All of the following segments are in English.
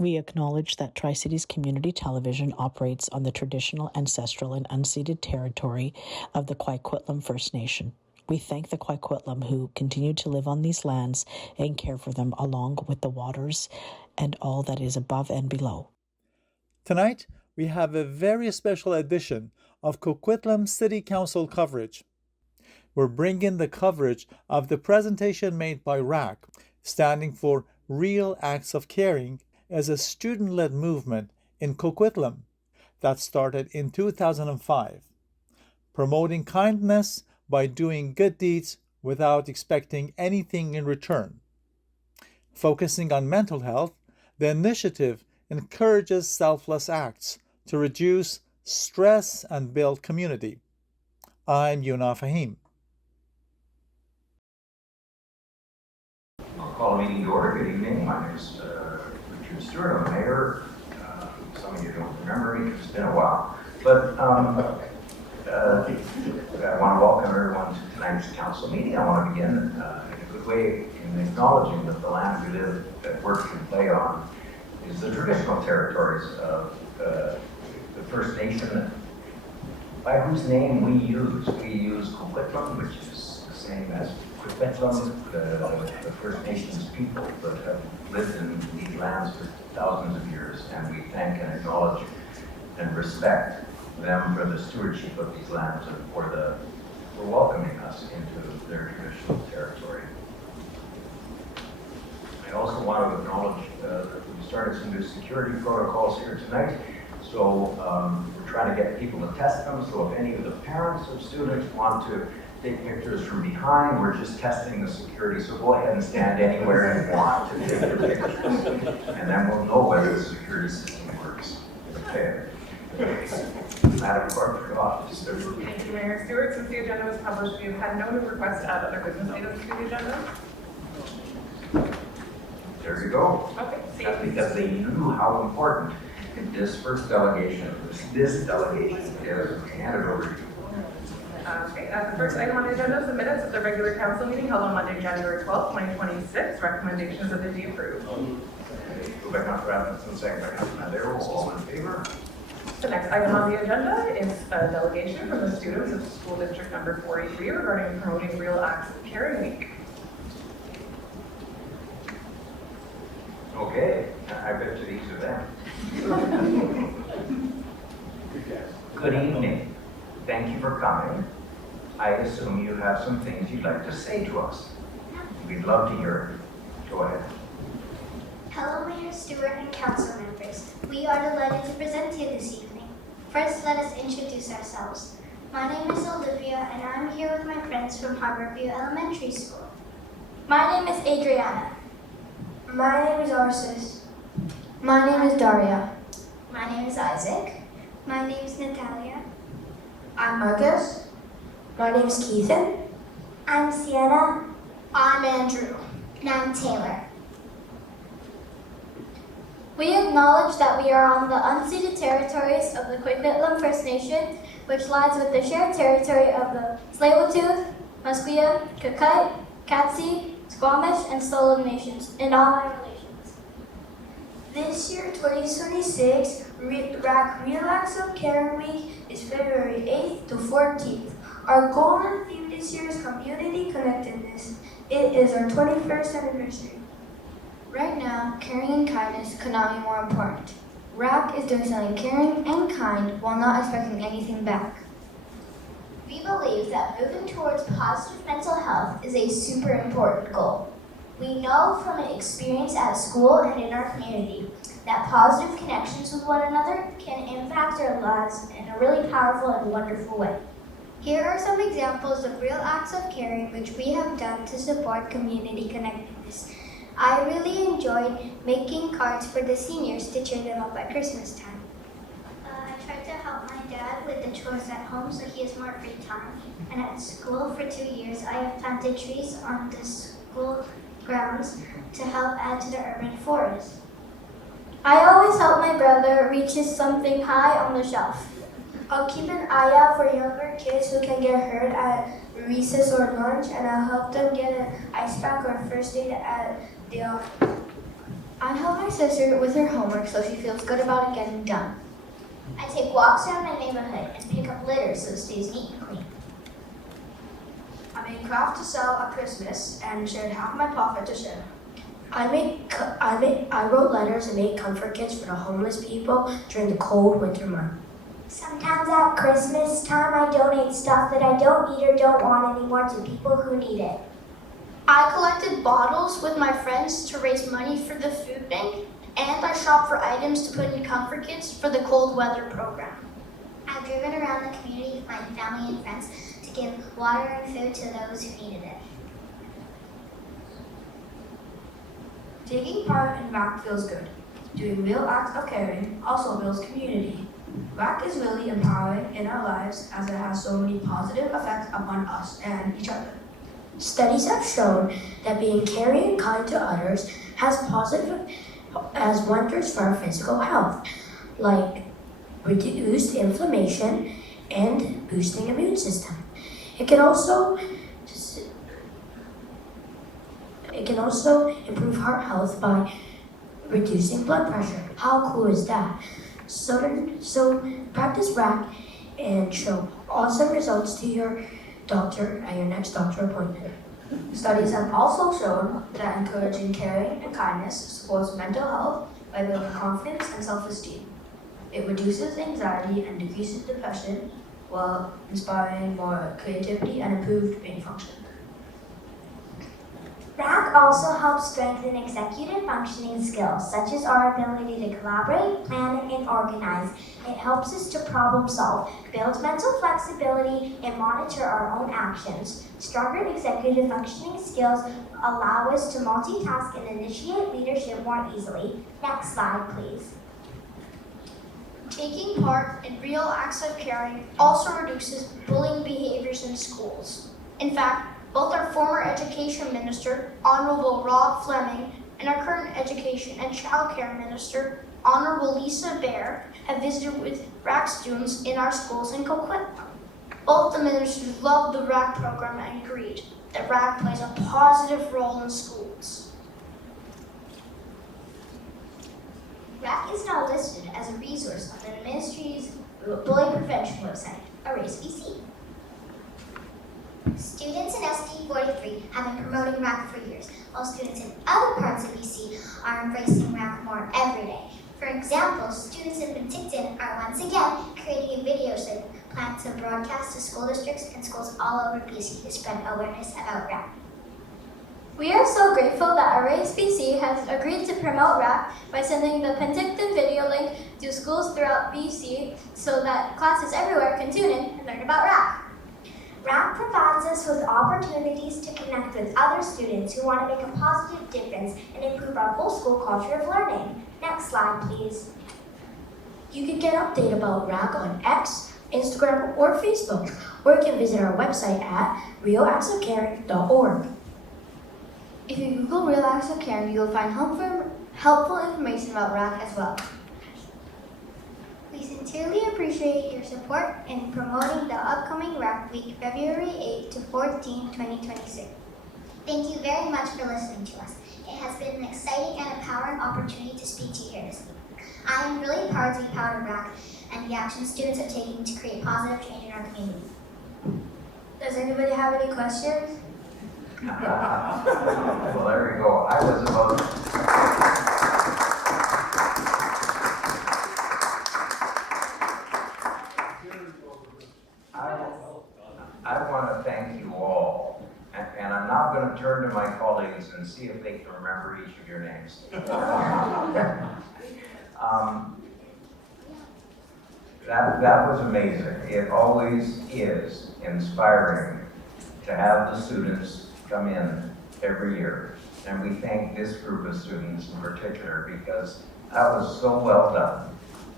We acknowledge that Tri-Cities Community Television operates on the traditional, ancestral, and unceded territory of the Coquitlam First Nation. We thank the Coquitlam who continue to live on these lands and care for them along with the waters and all that is above and below. Tonight, we have a very special edition of Coquitlam City Council coverage. We're bringing the coverage of the presentation made by RAC, standing for Real Acts of Caring, as a student-led movement in Coquitlam that started in 2005, promoting kindness by doing good deeds without expecting anything in return. Focusing on mental health, the initiative encourages selfless acts to reduce stress and build community. I'm Yuna Fahim. I'll call the meeting to order. Good evening. My name is Richard Stewart. I'm mayor. Some of you don't remember me because it's been a while. But I want to welcome everyone to tonight's council meeting. I want to begin in a good way in acknowledging that the land we live, work, and play on is the traditional territories of the First Nation, by whose name we use. We use Coquitlam, which is the same as Coquitlam, the First Nations people that have lived in these lands for thousands of years, and we thank and acknowledge and respect them for the stewardship of these lands and for welcoming us into their traditional territory. I also want to acknowledge that we started some new security protocols here tonight. So we're trying to get people to test them. So if any of the parents of students want to take pictures from behind, we're just testing the security. So go ahead and stand anywhere you want to take your pictures. And then we'll know whether the security system works. Okay. Madam Clerk for the office. Thank you, Mayor Stewart. Since the agenda was published, we have had no new requests to add other business items to the agenda. There you go. Okay. That's because they knew how important this first delegation, this delegation is. Hand it over to you. Okay, the first item on the agenda is the minutes of the regular council meeting held on Monday, January 12th, 2026. Recommendations of the be approved. Go back on for Atkinson, second by Councilman Darrow. All in favor? The next item on the agenda is a delegation from the students of School District Number 43 regarding promoting Real Acts of Caring Week. Okay, I bet you these are them. Good evening. Thank you for coming. I assume you have some things you'd like to say to us. We'd love to hear it. Go ahead. Hello, Mayor Stewart and council members. We are delighted to present to you this evening. First, let us introduce ourselves. My name is Olivia, and I'm here with my friends from Harborview Elementary School. My name is Adriana. My name is Arsis. My name is Daria. My name is Isaac. My name is Natalia. I'm Marcus. My name is Keithan. I'm Sienna. I'm Andrew. And I'm Taylor. We acknowledge that we are on the unceded territories of the Coquitlam First Nation, which lies with the shared territory of the Tsleil-Waututh, Musqueam, Kakite, Katsi, Squamish, and Stolom nations in all our relations. This year, 2026, RAC Real Acts of Caring Week is February 8th to 14th. Our goal and theme this year is community connectedness. It is our 21st anniversary. Right now, caring and kindness could not be more important. RAC is doing something caring and kind while not expecting anything back. We believe that moving towards positive mental health is a super important goal. We know from experience at school and in our community that positive connections with one another can impact our lives in a really powerful and wonderful way. Here are some examples of real acts of caring which we have done to support community connectedness. I really enjoyed making cards for the seniors to cheer them up at Christmas time. I tried to help my dad with the chores at home so he has more free time. And at school for 2 years, I have planted trees on the school grounds to help add to the urban forest. I always help my brother reach something high on the shelf. I'll keep an eye out for younger kids who can get hurt at recess or lunch, and I'll help them get an ice pack or first aid at the office. I help my sister with her homework so she feels good about it getting done. I take walks around my neighborhood and pick up litter so it stays neat and clean. I make craft to sell at Christmas and shared half my profit to share. I wrote letters and made comfort kits for the homeless people during the cold winter month. Sometimes at Christmas time, I donate stuff that I don't need or don't want anymore to people who need it. I collected bottles with my friends to raise money for the food bank, and I shopped for items to put in comfort kits for the cold weather program. I've driven around the community with my family and friends to give water and food to those who needed it. Taking part in RAC feels good. Doing real acts of caring also builds community. RAC is really empowering in our lives as it has so many positive effects upon us and each other. Studies have shown that being caring and kind to others has wonders for our physical health, like reduced inflammation and boosting immune system. It can also improve heart health by reducing blood pressure. How cool is that? So practice RAC and show awesome results to your doctor at your next doctor appointment. Studies have also shown that encouraging caring and kindness supports mental health by building confidence and self-esteem. It reduces anxiety and decreases depression while inspiring more creativity and improved brain function. RAC also helps strengthen executive functioning skills, such as our ability to collaborate, plan, and organize. It helps us to problem solve, build mental flexibility, and monitor our own actions. Stronger executive functioning skills allow us to multitask and initiate leadership more easily. Next slide, please. Taking part in real acts of caring also reduces bullying behaviors in schools. In fact, both our former Education Minister, Honorable Rob Fleming, and our current Education and Child Care Minister, Honorable Lisa Baer, have visited with RAC students in our schools in Coquitlam. Both the ministers loved the RAC program and agreed that RAC plays a positive role in schools. RAC is now listed as a resource on the Ministry's bully prevention website, Erase BC. Students in SD 43 have been promoting RAC for years, while students in other parts of BC are embracing RAC more every day. For example, students in Penticton are once again creating a video they plan to broadcast to school districts and schools all over BC to spread awareness about RAC. We are so grateful that Erase BC has agreed to promote RAC by sending the Penticton video link to schools throughout BC so that classes everywhere can tune in and learn about RAC. RAC provides us with opportunities to connect with other students who want to make a positive difference and improve our whole school culture of learning. Next slide, please. You can get updates about RAC on X, Instagram, or Facebook, or you can visit our website at realactsofcaring.org. If you Google Real Acts of Caring, you will find helpful information about RAC as well. We sincerely appreciate your support in promoting the upcoming RAC Week, February 8 to 14, 2026. Thank you very much for listening to us. It has been an exciting and empowering opportunity to speak to you here this week. I am really proud to be part of RAC and the actions students are taking to create positive change in our community. Does anybody have any questions? Well, there you go. I was about I want to thank you all, and I'm now going to turn to my colleagues and see if they can remember each of your names. That was amazing. It always is inspiring to have the students come in every year. And we thank this group of students in particular because that was so well done.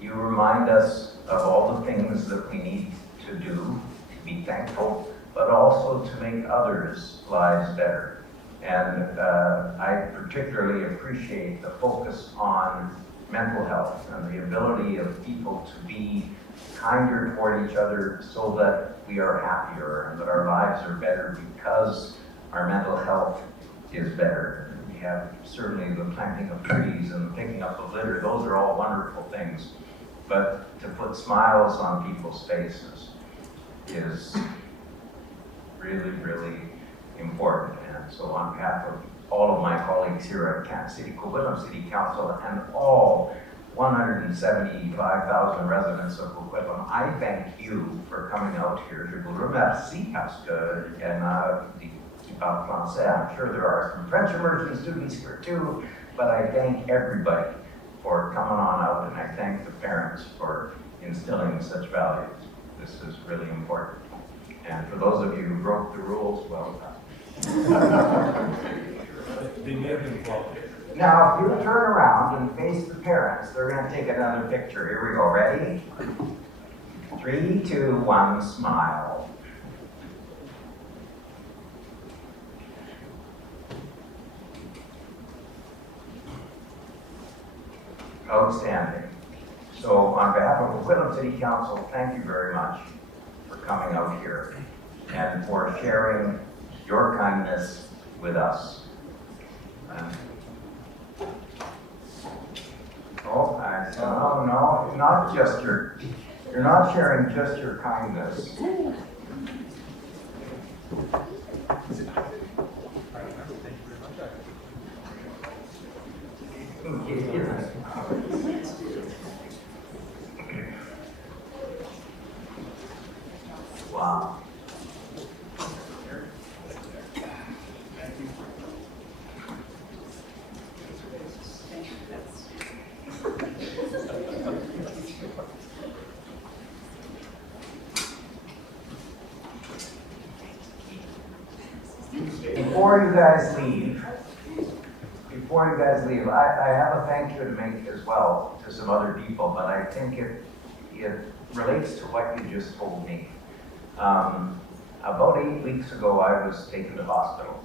You remind us of all the things that we need to do to be thankful, but also to make others' lives better. And I particularly appreciate the focus on mental health and the ability of people to be kinder toward each other so that we are happier and that our lives are better because our mental health is better. We have certainly the planting of trees and the picking up of litter. Those are all wonderful things. But to put smiles on people's faces is really, really important. And so on behalf of all of my colleagues here at Coquitlam City Council and all 175,000 residents of Coquitlam, I thank you for coming out here. Je vous remercie parce que il y en a qui parlent français. I'm sure there are some French immersion students here too, but I thank everybody for coming on out, and I thank the parents for instilling such values. This is really important. And for those of you who broke the rules, well done. They may have been followed. Now, if you turn around and face the parents, they're going to take another picture. Here we go. Ready? 3, 2, 1, smile. Outstanding. So, on behalf of the Coquitlam City Council, thank you very much for coming out here and for sharing your kindness with us. No, not just you're not sharing just your kindness. Wow. Before you guys leave, I have a thank you to make as well to some other people, but I think it relates to what you just told me. About 8 weeks ago, I was taken to hospital,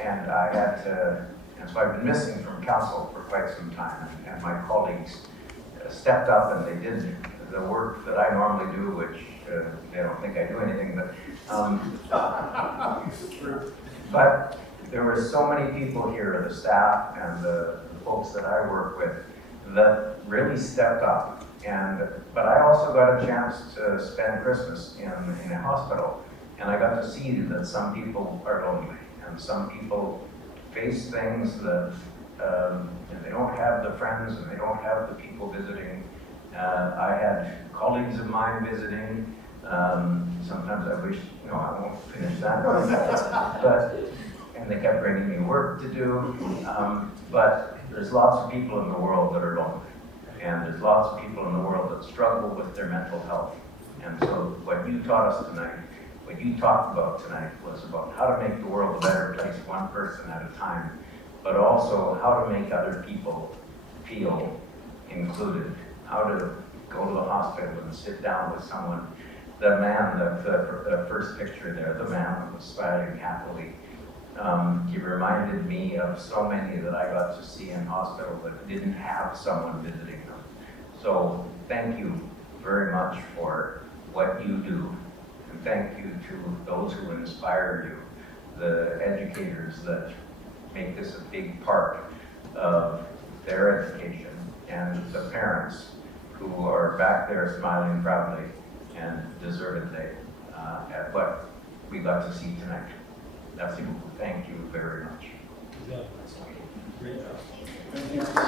and I had to, and so I've been missing from council for quite some time, and my colleagues stepped up and they did the work that I normally do, which they don't think I do anything, but there were so many people here, the staff and the folks that I work with, that really stepped up. But I also got a chance to spend Christmas in a hospital, and I got to see that some people are lonely, and some people face things that and they don't have the friends, and they don't have the people visiting. I had colleagues of mine visiting. Sometimes I wish, I won't finish that. And they kept bringing me work to do. But there's lots of people in the world that are lonely. And there's lots of people in the world that struggle with their mental health. And so what you taught us tonight, what you talked about tonight, was about how to make the world a better place, one person at a time, but also how to make other people feel included, how to go to the hospital and sit down with someone. The man, the first picture there, the man was smiling happily. He reminded me of so many that I got to see in hospital that didn't have someone visiting them. So thank you very much for what you do. And thank you to those who inspire you, the educators that make this a big part of their education, and the parents who are back there smiling proudly and deservedly at what we got to see tonight. Thank you very much. Great job.